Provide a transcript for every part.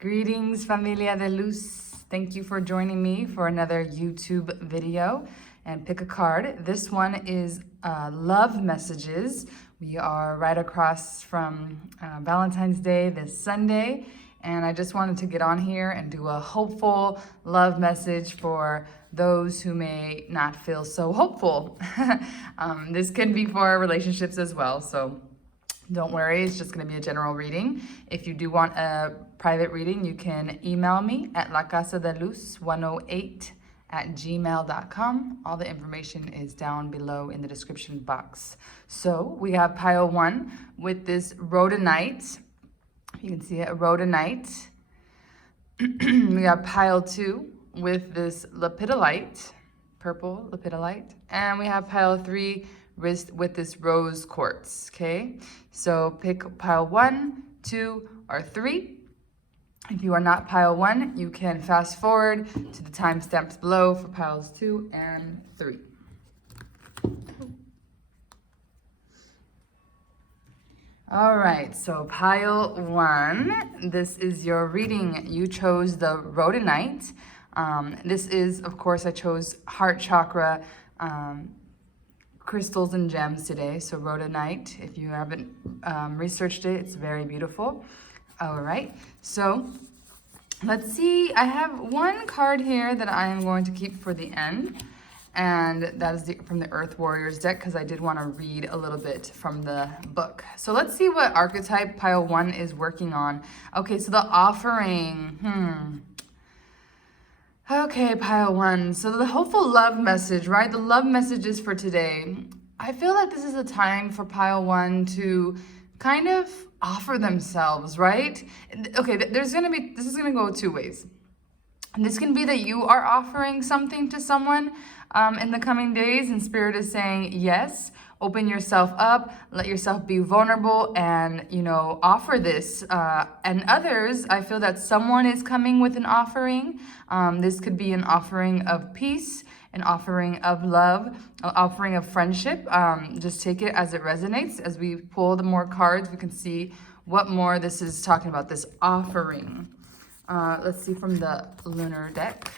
Greetings, Familia de Luz. Thank you for joining me for another YouTube video. And pick a card. This one is love messages. We are right across from Valentine's Day this Sunday. And I just wanted to get on here and do a hopeful love message for those who may not feel so hopeful. This can be for relationships as well. So don't worry, it's just going to be a general reading. If you do want a private reading, you can email me at lacasadeluz108@gmail.com. All the information is down below in the description box. So we have pile 1 with this rhodonite. You can see it, rhodonite. We have pile 2 with this lepidolite, purple lepidolite. And we have pile 3 with this rose quartz, okay? So pick pile 1, 2, or 3. If you are not pile 1, you can fast forward to the timestamps below for piles 2 and 3. All right, so pile 1, this is your reading. You chose the rhodonite. This is, of course, I chose heart chakra crystals and gems today. So rhodonite, if you haven't researched it, it's very beautiful. All right, so let's see. I have one card here that I am going to keep for the end. And that is from the Earth Warriors deck because I did want to read a little bit from the book. So let's see what archetype pile 1 is working on. Okay, so the offering. Okay, pile 1. So the hopeful love message, right? The love messages for today. I feel like this is a time for pile 1 to kind of offer themselves, right? Okay, this is going to go 2 ways. And this can be that you are offering something to someone in the coming days, and Spirit is saying, yes, open yourself up, let yourself be vulnerable, and, offer this. And others, I feel that someone is coming with an offering. This could be an offering of peace, an offering of love, an offering of friendship. Just take it as it resonates. As we pull the more cards, we can see what more this is talking about, this offering. Let's see from the lunar deck,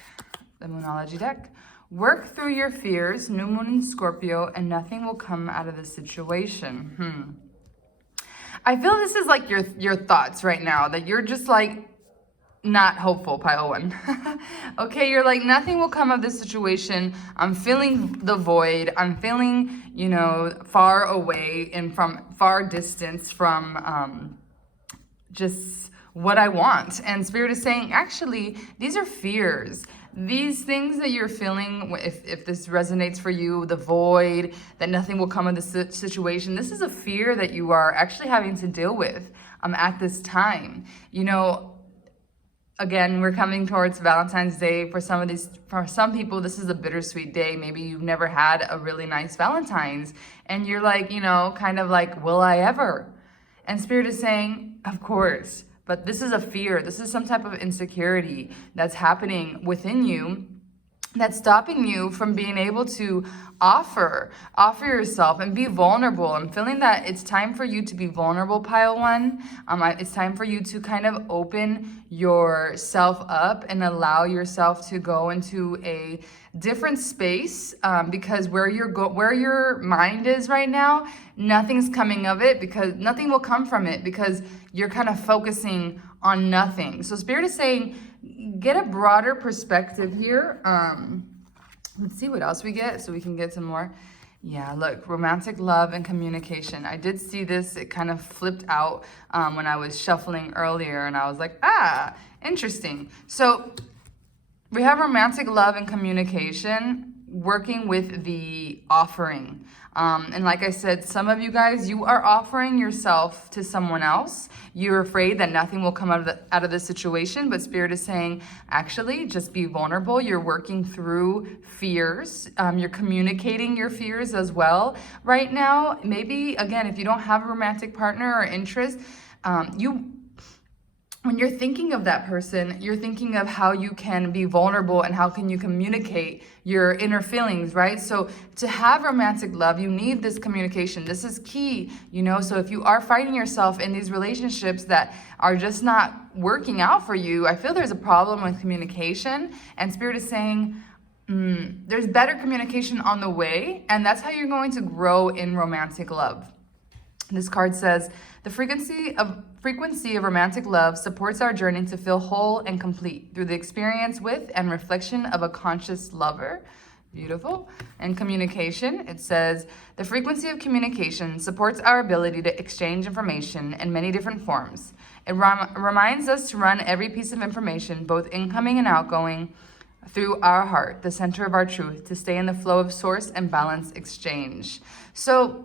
the Moonology deck. Work through your fears, new moon in Scorpio, and nothing will come out of the situation. I feel this is like your thoughts right now, that you're just like not hopeful, pile 1. Okay, you're like, nothing will come of this situation. I'm feeling the void. I'm feeling, far away and from far distance from just what I want. And Spirit is saying, actually, these are fears. These things that you're feeling, if this resonates for you, the void, that nothing will come of this situation, this is a fear that you are actually having to deal with at this time. Again, we're coming towards Valentine's Day. For some people, this is a bittersweet day. Maybe you've never had a really nice Valentine's, and you're like, kind of like, will I ever? And Spirit is saying, of course. But this is a fear. This is some type of insecurity that's happening within you that's stopping you from being able to offer yourself and be vulnerable. I'm feeling that it's time for you to be vulnerable, pile 1. It's time for you to kind of open yourself up and allow yourself to go into a different space, because where your mind is right now, nothing's coming of it, because nothing will come from it, because you're kind of focusing on nothing. So Spirit is saying, get a broader perspective here. Let's see what else we get so we can get some more. Yeah, look, romantic love and communication. I did see this. It kind of flipped out when I was shuffling earlier, and I was like, interesting. So we have romantic love and communication working with the offering. And like I said, some of you guys, you are offering yourself to someone else. You're afraid that nothing will come out of the situation, but Spirit is saying, actually, just be vulnerable. You're working through fears. You're communicating your fears as well right now. Maybe, again, if you don't have a romantic partner or interest, when you're thinking of that person, you're thinking of how you can be vulnerable and how can you communicate your inner feelings, right? So to have romantic love, you need this communication. This is key, So if you are finding yourself in these relationships that are just not working out for you, I feel there's a problem with communication. And Spirit is saying, there's better communication on the way, and that's how you're going to grow in romantic love. This card says, the frequency of romantic love supports our journey to feel whole and complete through the experience with and reflection of a conscious lover. Beautiful. And communication, it says, the frequency of communication supports our ability to exchange information in many different forms. It reminds us to run every piece of information, both incoming and outgoing, through our heart, the center of our truth, to stay in the flow of source and balance exchange. So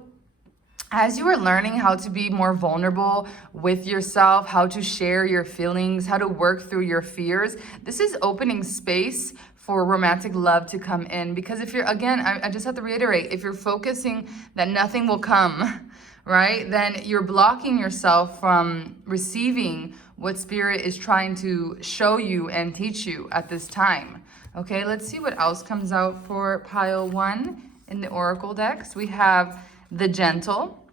as you are learning how to be more vulnerable with yourself, how to share your feelings, how to work through your fears, this is opening space for romantic love to come in. Because if you're, again, I just have to reiterate, if you're focusing that nothing will come, right, then you're blocking yourself from receiving what Spirit is trying to show you and teach you at this time. Okay, let's see what else comes out for pile 1 in the Oracle decks. We have the gentle,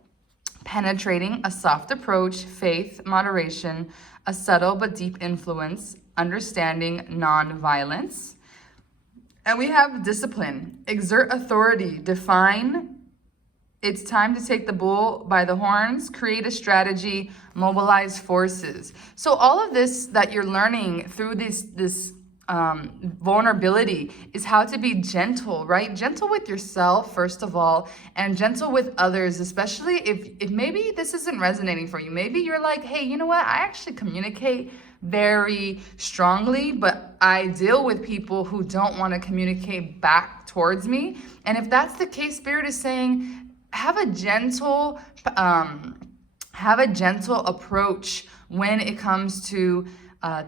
penetrating, a soft approach, faith, moderation, a subtle but deep influence, understanding, non-violence. And we have discipline, exert authority, define. It's time to take the bull by the horns, create a strategy, mobilize forces. So all of this that you're learning through this vulnerability is how to be gentle, right? Gentle with yourself, first of all, and gentle with others, especially if maybe this isn't resonating for you. Maybe you're like, hey, you know what? I actually communicate very strongly, but I deal with people who don't want to communicate back towards me. And if that's the case, Spirit is saying, have a gentle approach when it comes to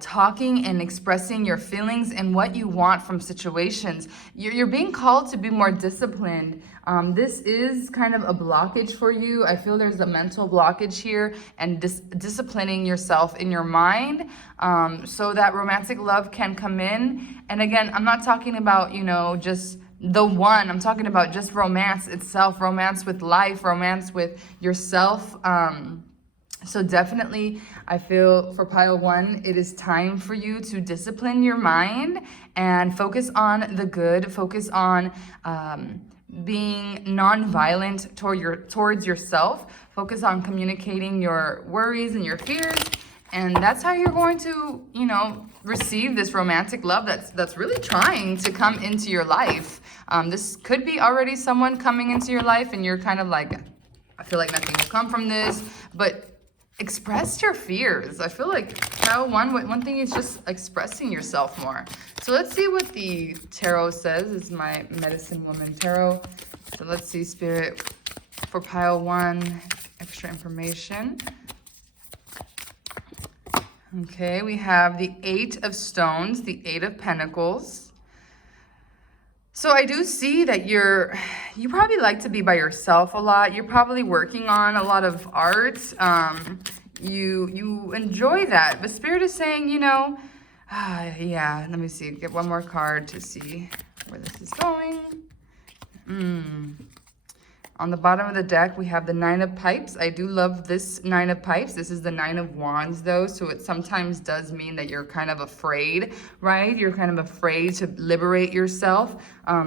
talking and expressing your feelings and what you want from situations. You're being called to be more disciplined. This is kind of a blockage for you. I feel there's a mental blockage here, and disciplining yourself in your mind so that romantic love can come in. And again, I'm not talking about, just the one. I'm talking about just romance itself, romance with life, romance with yourself. So definitely, I feel for pile 1, it is time for you to discipline your mind and focus on the good, focus on being non-violent towards yourself, focus on communicating your worries and your fears, and that's how you're going to, receive this romantic love that's really trying to come into your life. This could be already someone coming into your life, and you're kind of like, I feel like nothing will come from this, but express your fears. I feel like pile 1, one thing is just expressing yourself more. So let's see what the tarot says. This is my Medicine Woman tarot. So let's see, Spirit, for pile 1, extra information. Okay, we have the 8 of Stones, the 8 of Pentacles. So I do see that you probably like to be by yourself a lot. You're probably working on a lot of art. You enjoy that. But Spirit is saying, yeah, let me see. Get one more card to see where this is going. On the bottom of the deck, we have the 9 of Pipes. I do love this 9 of Pipes. This is the 9 of Wands, though, so it sometimes does mean that you're kind of afraid, right? You're kind of afraid to liberate yourself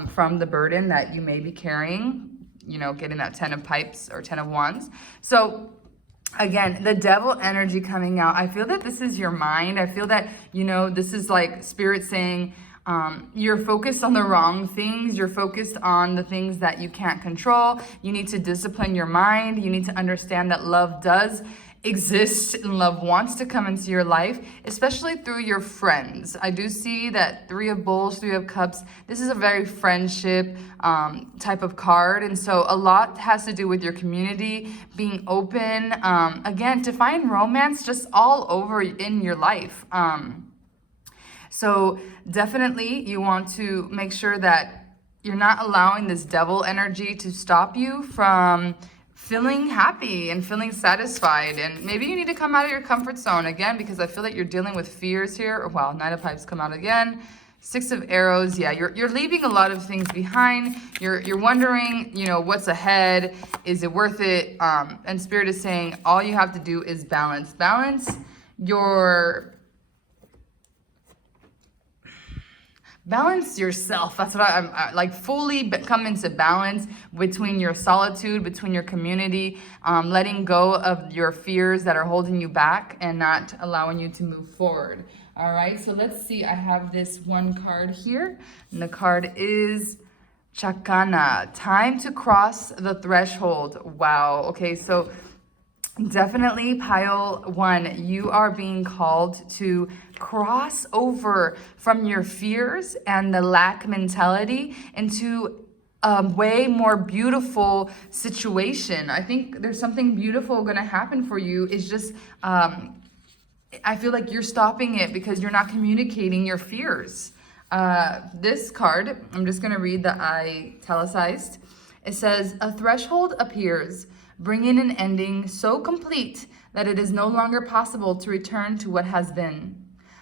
from the burden that you may be carrying, getting that 10 of Pipes or 10 of Wands. So again, the devil energy coming out. I feel that this is your mind. I feel that, this is like Spirit saying, you're focused on the wrong things. You're focused on the things that you can't control. You need to discipline your mind. You need to understand that love does exist and love wants to come into your life, especially through your friends. I do see that 3 of Bowls, 3 of Cups. This is a very friendship type of card. And so a lot has to do with your community, being open, again, to find romance just all over in your life. So definitely you want to make sure that you're not allowing this devil energy to stop you from feeling happy and feeling satisfied. And maybe you need to come out of your comfort zone again, because I feel that you're dealing with fears here. Wow, Knight of Pipes come out again. Six of Arrows. Yeah, you're leaving a lot of things behind. You're wondering, you know, what's ahead. Is it worth it? And Spirit is saying all you have to do is balance. Balance yourself. That's what I'm like, fully come into balance between your solitude, between your community, letting go of your fears that are holding you back and not allowing you to move forward. All right, so let's see. I have this one card here, and the card is Chakana. Time to cross the threshold. Wow. Okay, so definitely, pile one, you are being called to cross over from your fears and the lack mentality into a way more beautiful situation. I think there's something beautiful going to happen for you. It's just, I feel like you're stopping it because you're not communicating your fears. This card, I'm just going to read the italicized. It says, a threshold appears, bringing an ending so complete that it is no longer possible to return to what has been.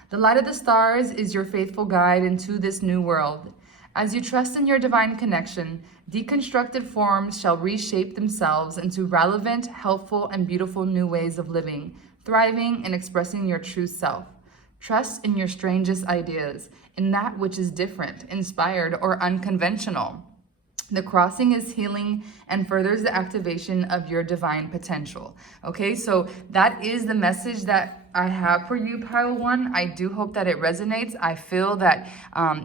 The light of the stars is your faithful guide into this new world. As you trust in your divine connection, deconstructed forms shall reshape themselves into relevant, helpful, and beautiful new ways of living, thriving, and expressing your true self. Trust in your strangest ideas, in that which is different, inspired, or unconventional. The crossing is healing and furthers the activation of your divine potential. Okay, so that is the message that I have for you, pile one. I do hope that it resonates. I feel that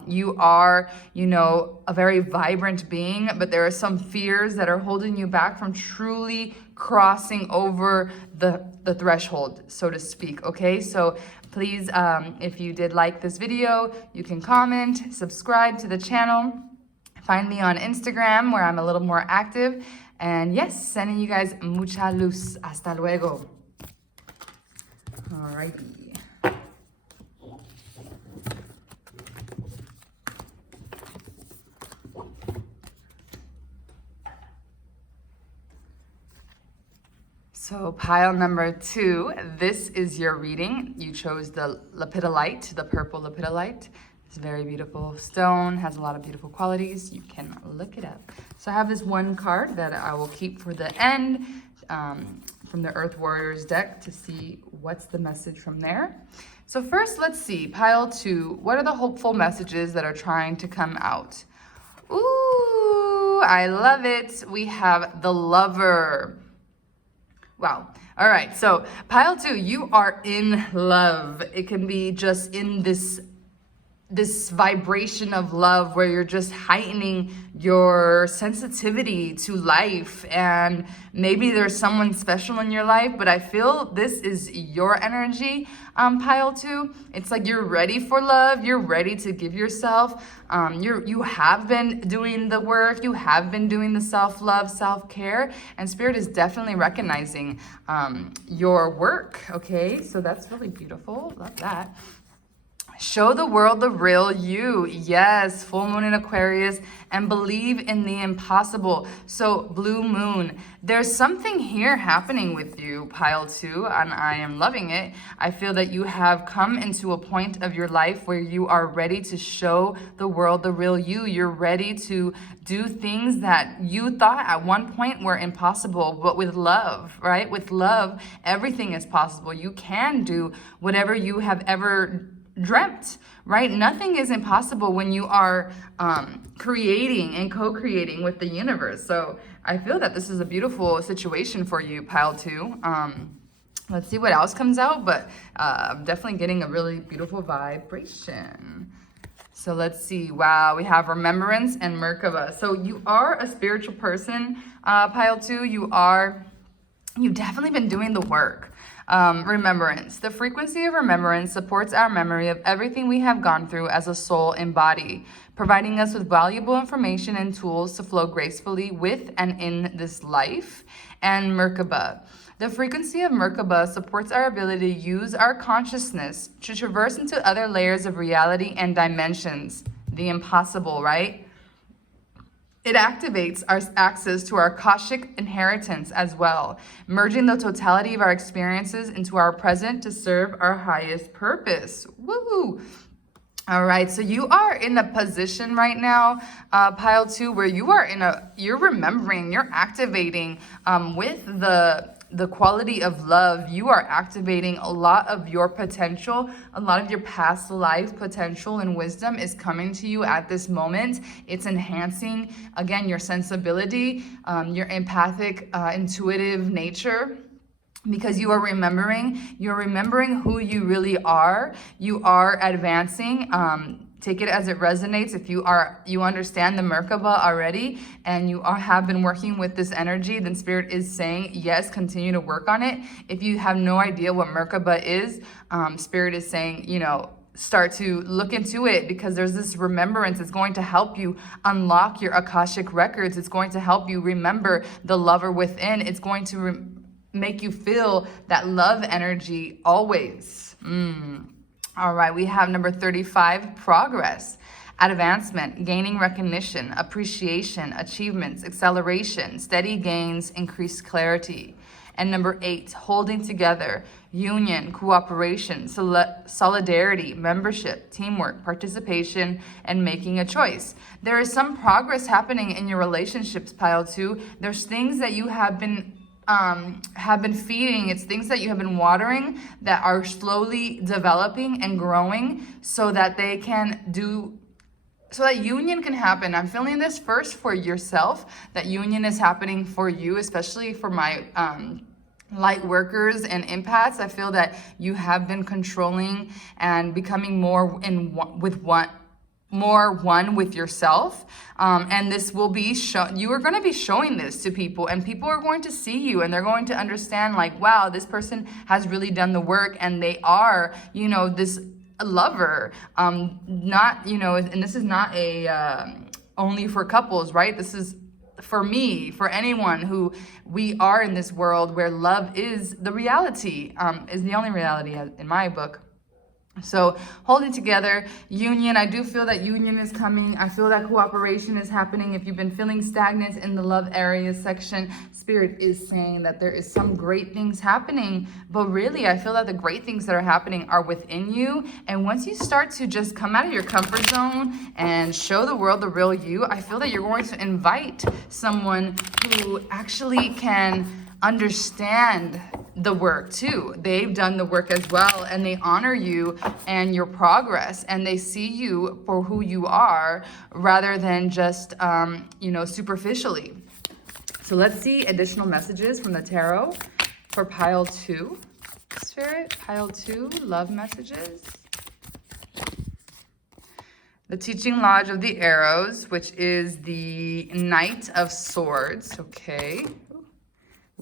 you are, you know, a very vibrant being, but there are some fears that are holding you back from truly crossing over the threshold, so to speak. Okay, so please, if you did like this video, you can comment, subscribe to the channel. Find me on Instagram, where I'm a little more active. And yes, sending you guys mucha luz. Hasta luego. Alrighty. So pile number 2, this is your reading. You chose the lepidolite, the purple lepidolite. It's a very beautiful stone, has a lot of beautiful qualities. You can look it up. So I have this one card that I will keep for the end from the Earth Warriors deck to see what's the message from there. So first, let's see, pile 2, what are the hopeful messages that are trying to come out? Ooh, I love it. We have the Lover. Wow. All right, so pile 2, you are in love. It can be just in this vibration of love where you're just heightening your sensitivity to life, and maybe there's someone special in your life, but I feel this is your energy, pile 2. It's like you're ready for love. You're ready to give yourself. You have been doing the work. You have been doing the self-love, self-care, and Spirit is definitely recognizing your work. Okay, so that's really beautiful. Love that. Show the world the real you. Yes, full moon in Aquarius, and believe in the impossible. So blue moon, there's something here happening with you, pile 2, and I am loving it. I feel that you have come into a point of your life where you are ready to show the world the real you. You're ready to do things that you thought at one point were impossible, but with love, right? With love, everything is possible. You can do whatever you have ever dreamt, right? Nothing is impossible when you are creating and co-creating with the universe. So I feel that this is a beautiful situation for you, pile 2. Let's see what else comes out, but I'm definitely getting a really beautiful vibration. So let's see. Wow, we have Remembrance and Merkaba. So you are a spiritual person, pile 2. You've definitely been doing the work. Remembrance. The frequency of remembrance supports our memory of everything we have gone through as a soul and body, providing us with valuable information and tools to flow gracefully with and in this life. And Merkaba. The frequency of Merkaba supports our ability to use our consciousness to traverse into other layers of reality and dimensions. The impossible, right? It activates our access to our Akashic inheritance as well, merging the totality of our experiences into our present to serve our highest purpose. Woo! All right, so you are in a position right now, pile 2, where you're remembering, you're activating with the quality of love. You are activating a lot of your potential, a lot of your past life potential and wisdom is coming to you at this moment. It's enhancing, again, your sensibility, your empathic, intuitive nature. Because you are remembering who you really are. You are advancing. Take it as it resonates. If you understand the Merkaba already and have been working with this energy, then Spirit is saying, yes, continue to work on it. If you have no idea what Merkaba is, Spirit is saying, start to look into it, because there's this remembrance. It's going to help you unlock your Akashic records. It's going to help you remember the lover within. It's going to make you feel that love energy always. All right, we have number 35, progress, advancement, gaining recognition, appreciation, achievements, acceleration, steady gains, increased clarity. And number 8, holding together, union, cooperation, solidarity, membership, teamwork, participation, and making a choice. There is some progress happening in your relationships, pile 2. There's things that you have been feeding. It's things that you have been watering that are slowly developing and growing so that union can happen. I'm feeling this first for yourself, that union is happening for you, especially for my light workers and empaths. I feel that you have been controlling and becoming more one with yourself, and this will be you are going to be showing this to people, and people are going to see you, and they're going to understand, like, wow, this person has really done the work, and they are, this lover, not, and this is not a only for couples, right? This is for me, for anyone who we are in this world where love is the reality, is the only reality in my book. So holding together, union. I do feel that union is coming. I feel that cooperation is happening. If you've been feeling stagnant in the love area section, Spirit is saying that there is some great things happening. But really, I feel that the great things that are happening are within you. And once you start to just come out of your comfort zone and show the world the real you, I feel that you're going to invite someone who actually can understand the work too. They've done the work as well, and they honor you and your progress, and they see you for who you are rather than just superficially. So let's see additional messages from the tarot for pile 2. Spirit, pile 2, love messages. The Teaching Lodge of the Arrows, which is the Knight of Swords. Okay.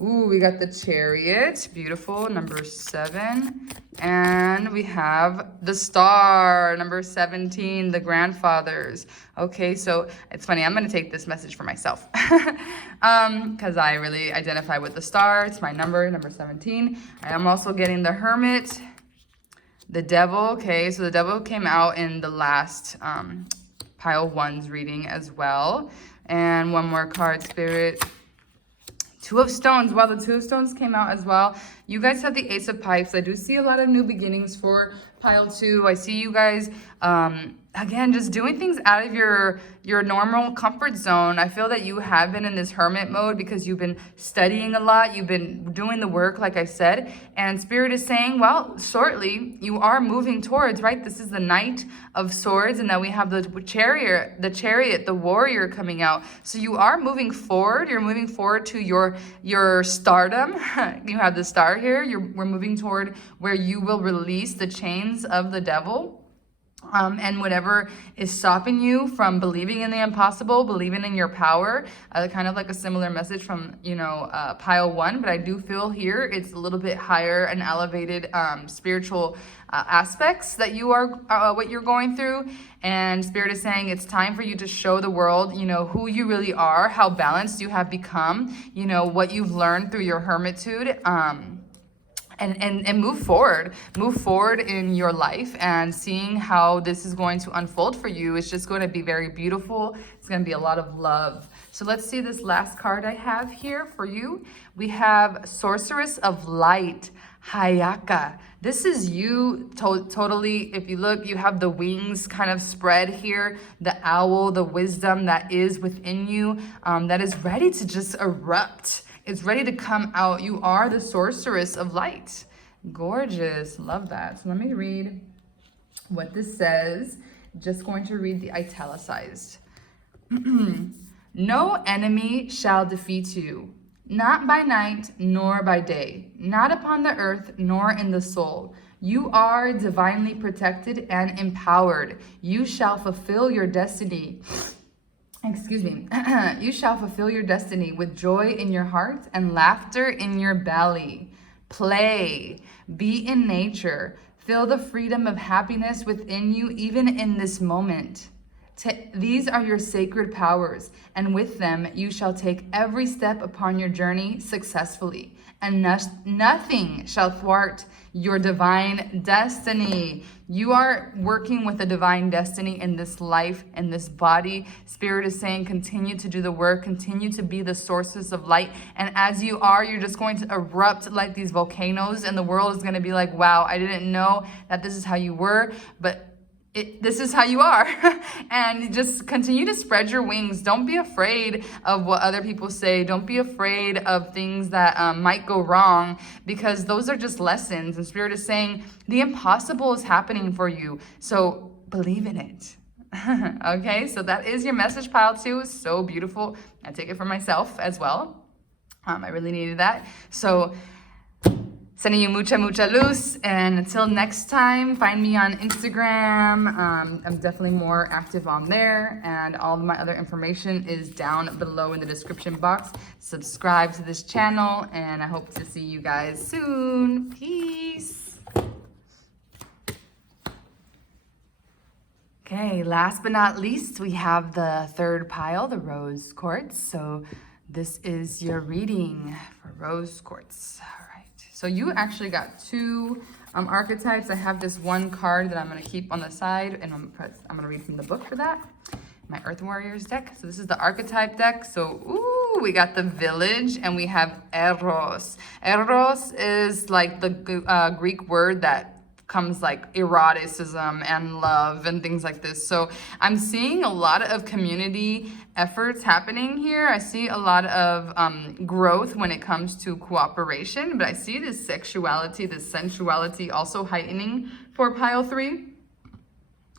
Ooh, we got the Chariot, beautiful, number 7. And we have the Star, number 17, the Grandfathers. Okay, so it's funny, I'm going to take this message for myself because I really identify with the Star. It's my number 17. I am also getting the Hermit, the Devil. Okay, so the Devil came out in the last pile 1's reading as well. And one more card, Spirit. 2 of Stones. Wow, the 2 of Stones came out as well. You guys have the Ace of Pipes. I do see a lot of new beginnings for pile 2. I see you guys, again, just doing things out of your normal comfort zone. I feel that you have been in this hermit mode because you've been studying a lot. You've been doing the work, like I said. And Spirit is saying, well, shortly, you are moving towards, right? This is the Knight of Swords, and then we have the Chariot, the Warrior coming out. So you are moving forward. You're moving forward to your stardom. You have the Star here. We're moving toward where you will release the chains of the devil. And whatever is stopping you from believing in the impossible, believing in your power, kind of like a similar message from, pile 1, but I do feel here it's a little bit higher and elevated spiritual aspects that you are, what you're going through. And Spirit is saying it's time for you to show the world, who you really are, how balanced you have become, what you've learned through your hermitude. and move forward in your life, and seeing how this is going to unfold for you. It's just going to be very beautiful. It's going to be a lot of love. So let's see this last card I have here for you. We have Sorceress of Light, Hayaka. This is you totally. If you look, you have the wings kind of spread here, the owl, the wisdom that is within you, that is ready to just erupt. It's ready to come out. You are the sorceress of light. Gorgeous. Love that. So let me read what this says. Just going to read the italicized. No enemy shall defeat you, not by night nor by day, not upon the earth nor in the soul. You are divinely protected and empowered. You shall fulfill your destiny. You shall fulfill your destiny with joy in your heart and laughter in your belly. Play, be in nature, feel the freedom of happiness within you even in this moment. These are your sacred powers, and with them you shall take every step upon your journey successfully, and nothing shall thwart your divine destiny. You are working with a divine destiny in this life, in this body. Spirit is saying, continue to do the work, continue to be the sources of light. And as you are, you're just going to erupt like these volcanoes, and the world is going to be like, wow, I didn't know that this is how you were, but this is how you are. And just continue to spread your wings. Don't be afraid of what other people say. Don't be afraid of things that might go wrong, because those are just lessons. And Spirit is saying the impossible is happening for you. So believe in it. Okay, so that is your message, pile 2. So beautiful. I take it for myself as well. I really needed that. So sending you mucha luz, and until next time, find me on Instagram. I'm definitely more active on there, and all of my other information is down below in the description box. Subscribe to this channel, and I hope to see you guys soon. Peace. Okay, last but not least, we have the third pile, the rose quartz. So this is your reading for rose quartz. So you actually got 2 archetypes. I have this one card that I'm going to keep on the side, and I'm going to read from the book for that. My Earth Warriors deck. So this is the archetype deck. So, we got the Village, and we have Eros. Eros is like the Greek word that comes like eroticism and love and things like this. So I'm seeing a lot of community efforts happening here. I see a lot of growth when it comes to cooperation, but I see this sexuality, this sensuality also heightening for pile 3.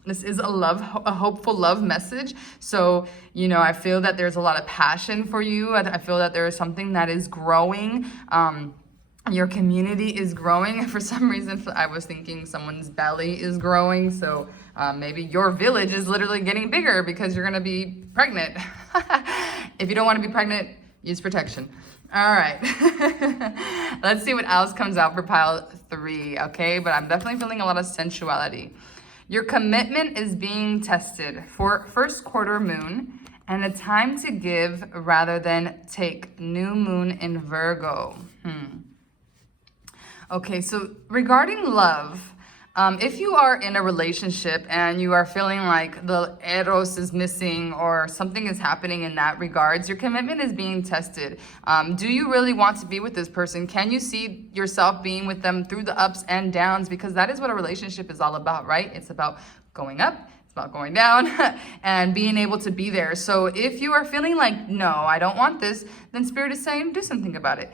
This is a hopeful love message. So, I feel that there's a lot of passion for you. I feel that there is something that is growing. Your community is growing. For some reason, I was thinking someone's belly is growing. So maybe your village is literally getting bigger because you're going to be pregnant. If you don't want to be pregnant, use protection. All right. Let's see what else comes out for pile 3. Okay. But I'm definitely feeling a lot of sensuality. Your commitment is being tested for first quarter moon, and a time to give rather than take. New moon in Virgo. Okay, so regarding love, if you are in a relationship and you are feeling like the eros is missing or something is happening in that regards, your commitment is being tested. Do you really want to be with this person? Can you see yourself being with them through the ups and downs? Because that is what a relationship is all about, right? It's about going up, it's about going down, and being able to be there. So if you are feeling like, no, I don't want this, then Spirit is saying, do something about it.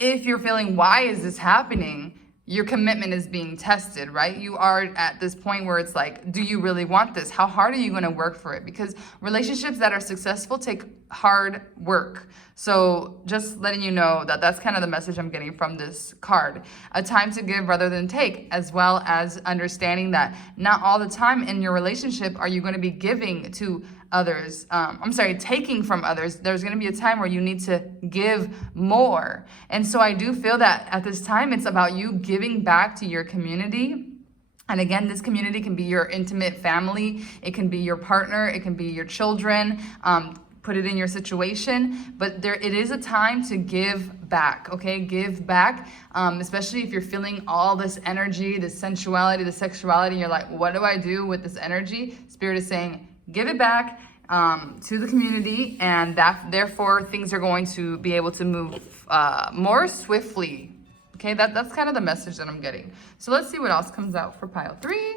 If you're feeling, why is this happening? Your commitment is being tested, right? You are at this point where it's like, do you really want this? How hard are you going to work for it? Because relationships that are successful take hard work. So just letting you know that that's kind of the message I'm getting from this card. A time to give rather than take, as well as understanding that not all the time in your relationship are you going to be giving to others. Taking from others. There's going to be a time where you need to give more. And so I do feel that at this time, it's about you giving back to your community. And again, this community can be your intimate family. It can be your partner. It can be your children. put it in your situation, but it is a time to give back, okay? Give back, especially if you're feeling all this energy, this sensuality, the sexuality, and you're like, what do I do with this energy? Spirit is saying, give it back to the community, and that therefore things are going to be able to move more swiftly, okay? That's kind of the message that I'm getting. So let's see what else comes out for pile 3.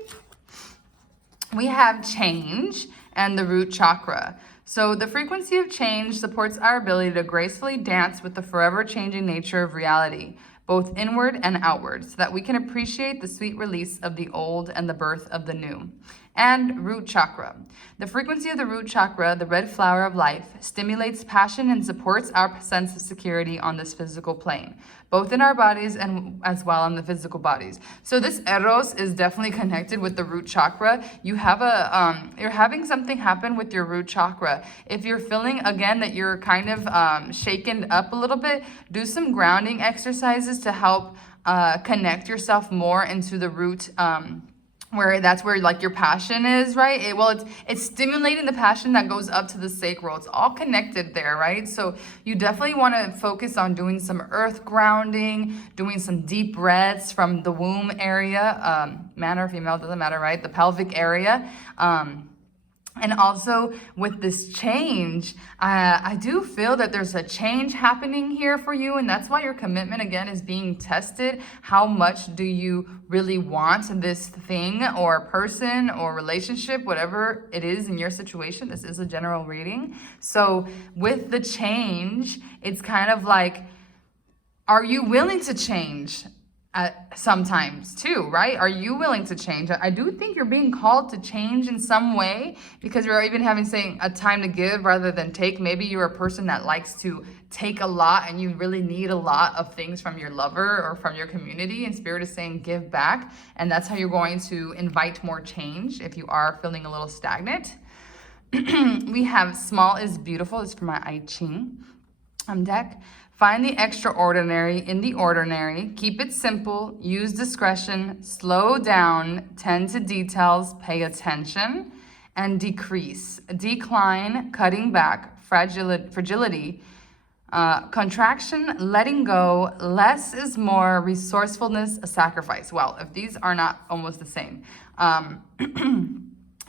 We have change and the root chakra. So the frequency of change supports our ability to gracefully dance with the forever changing nature of reality, both inward and outward, so that we can appreciate the sweet release of the old and the birth of the new. And root chakra. The frequency of the root chakra, the red flower of life, stimulates passion and supports our sense of security on this physical plane, both in our bodies and as well in the physical bodies. So this eros is definitely connected with the root chakra. You have you're having something happen with your root chakra. If you're feeling again that you're kind of shaken up a little bit, do some grounding exercises to help connect yourself more into the root where that's where like your passion is, right? It's stimulating the passion that goes up to the sacral. It's all connected there, right? So you definitely want to focus on doing some earth grounding, doing some deep breaths from the womb area, man or female, doesn't matter, right? The pelvic area. And also with this change, I do feel that there's a change happening here for you. And that's why your commitment, again, is being tested. How much do you really want this thing or person or relationship, whatever it is in your situation? This is a general reading. So with the change, it's kind of like, are you willing to change? Sometimes too, right? Are you willing to change? I do think you're being called to change in some way, because you're even having saying a time to give rather than take. Maybe you're a person that likes to take a lot and you really need a lot of things from your lover or from your community, and Spirit is saying give back, and that's how you're going to invite more change if you are feeling a little stagnant. We have small is beautiful. It's for my I Ching deck. Find the extraordinary in the ordinary. Keep it simple. Use discretion. Slow down. Tend to details. Pay attention. And decrease. Decline. Cutting back. Fragility. Contraction. Letting go. Less is more. Resourcefulness. A sacrifice. Well, if these are not almost the same,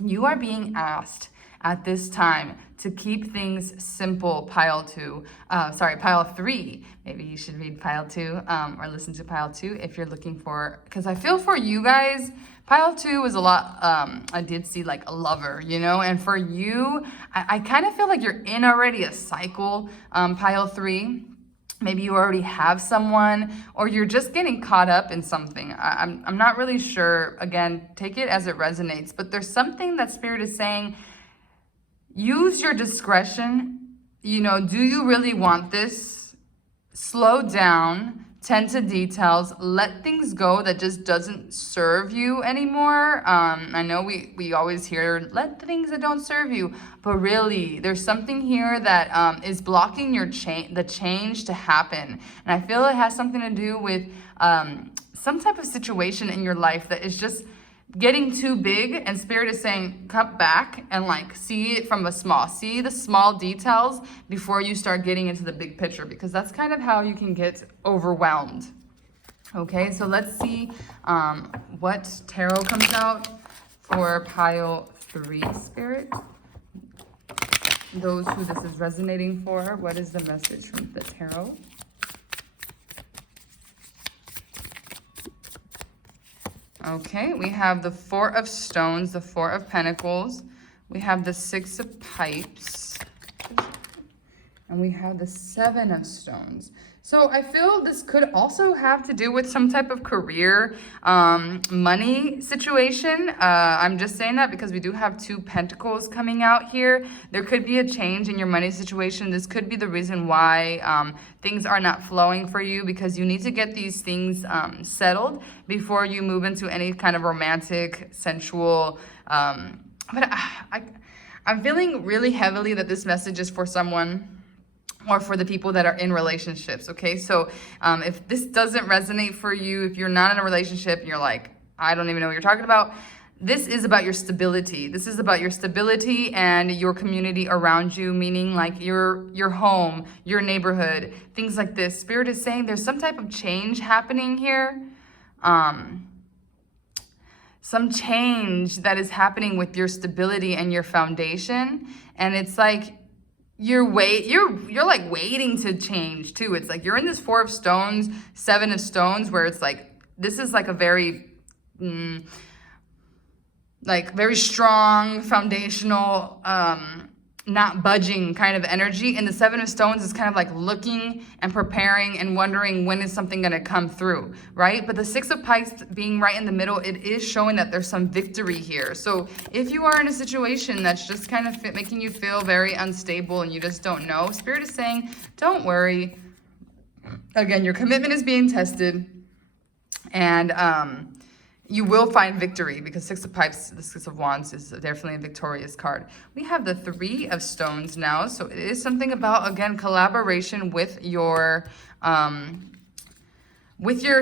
you are being asked at this time to keep things simple. Pile 3. Maybe you should read pile 2 or listen to pile 2 if you're looking for, because I feel for you guys, pile 2 was a lot, I did see like a lover, you know, and for you, I kind of feel like you're in already a cycle, pile 3. Maybe you already have someone, or you're just getting caught up in something. I'm not really sure. Again, take it as it resonates, but there's something that Spirit is saying. Use your discretion. You know, do you really want this? Slow down, tend to details, let things go that just doesn't serve you anymore. I know we always hear, let the things that don't serve you, but really there's something here that is blocking your the change to happen. And I feel it has something to do with some type of situation in your life that is just getting too big, and Spirit is saying cut back and like see it from see the small details before you start getting into the big picture, because that's kind of how you can get overwhelmed. Okay, so let's see what tarot comes out for pile 3, Spirit. Those who this is resonating for, what is the message from the tarot? Okay, we have the 4 of Stones, the 4 of Pentacles. We have the 6 of Pipes. And we have the 7 of Stones. So I feel this could also have to do with some type of career, money situation. I'm just saying that because we do have 2 Pentacles coming out here. There could be a change in your money situation. This could be the reason why things are not flowing for you, because you need to get these things settled before you move into any kind of romantic, sensual, but I'm feeling really heavily that this message is for someone or for the people that are in relationships, okay? So if this doesn't resonate for you, if you're not in a relationship and you're like, I don't even know what you're talking about, this is about your stability. This is about your stability and your community around you, meaning like your home, your neighborhood, things like this. Spirit is saying there's some type of change happening here. Some change that is happening with your stability and your foundation. And it's like you're like waiting to change too. It's like you're in this 4 of stones, 7 of stones, where it's like this is like a very like very strong foundational not budging kind of energy. And the 7 of stones is kind of like looking and preparing and wondering when is something going to come through, right? But the 6 of Pikes being right in the middle, it is showing that there's some victory here. So if you are in a situation that's just kind of making you feel very unstable and you just don't know, Spirit is saying, don't worry. Again, your commitment is being tested, and you will find victory, because 6 of Pipes, the 6 of Wands is definitely a victorious card. We have the 3 of Stones now. So it is something about, again, collaboration with your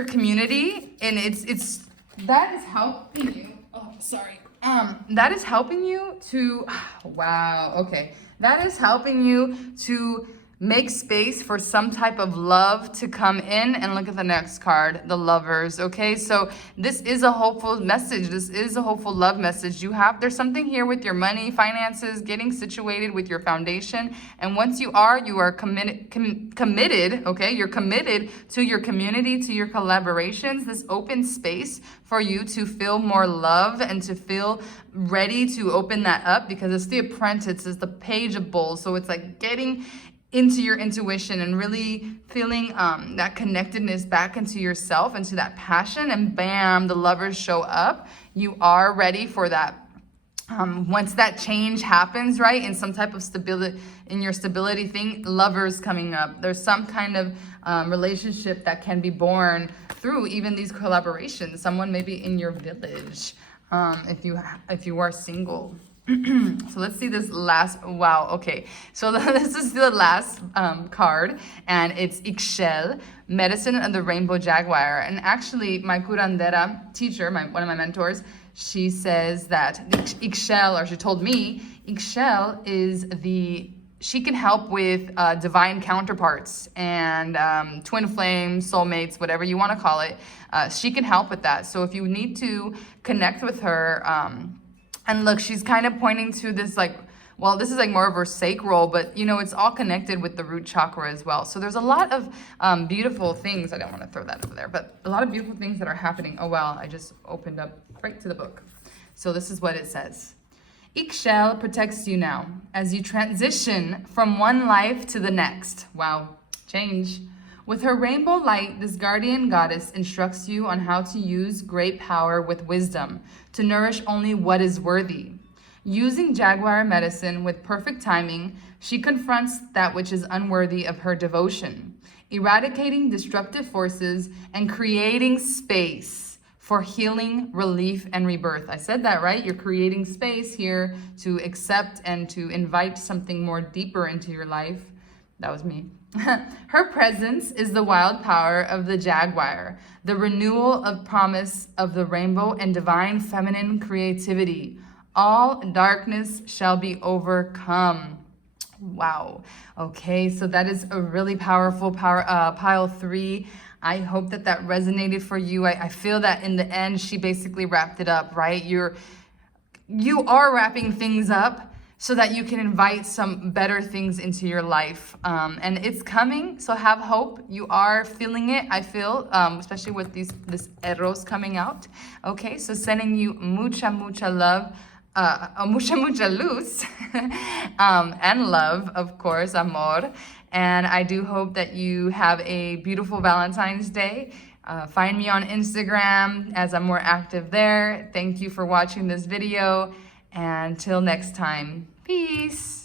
community. And it's that is helping you. Oh, sorry. That is helping you to, wow, okay. That is helping you to make space for some type of love to come in. And look at the next card, the Lovers. Okay, so this is a hopeful message. This is a hopeful love message. There's something here with your money, finances, getting situated with your foundation. And once you are committed, okay, you're committed to your community, to your collaborations, this open space for you to feel more love and to feel ready to open that up, because it's the Apprentice, it's the Page of Bowls. So it's like getting into your intuition and really feeling that connectedness back into yourself, into that passion, and bam, the Lovers show up. You are ready for that. Once that change happens, right, in some type of stability, in your stability thing, Lovers coming up. There's some kind of relationship that can be born through even these collaborations. Someone maybe in your village, if you are single. So let's see this last, wow, okay. So this is the last card, and it's Ixchel, Medicine of the Rainbow Jaguar. And actually, my curandera teacher, one of my mentors, she says that Ixchel, or she told me, Ixchel is she can help with divine counterparts and twin flames, soulmates, whatever you want to call it. She can help with that. So if you need to connect with her, and look, she's kind of pointing to this like, well, this is like more of her sacral, but you know, it's all connected with the root chakra as well. So there's a lot of beautiful things. I don't want to throw that over there, but a lot of beautiful things that are happening. Oh, wow, I just opened up right to the book. So this is what it says. Ixchel protects you now as you transition from one life to the next. Wow, change. With her rainbow light, this guardian goddess instructs you on how to use great power with wisdom to nourish only what is worthy. Using jaguar medicine with perfect timing, she confronts that which is unworthy of her devotion, eradicating destructive forces and creating space for healing, relief, and rebirth. I said that right? You're creating space here to accept and to invite something more deeper into your life. That was me. Her presence is the wild power of the jaguar, the renewal of promise of the rainbow, and divine feminine creativity. All darkness shall be overcome. Wow. Okay, so that is a really powerful pile 3. I hope that resonated for you. I feel that in the end, she basically wrapped it up, right? You are wrapping things up so that you can invite some better things into your life. And it's coming, so have hope. You are feeling it, I feel, especially with this Eros coming out. Okay, so sending you mucha love, mucha luz, and love, of course, amor. And I do hope that you have a beautiful Valentine's Day. Find me on Instagram as I'm more active there. Thank you for watching this video. And until next time, peace.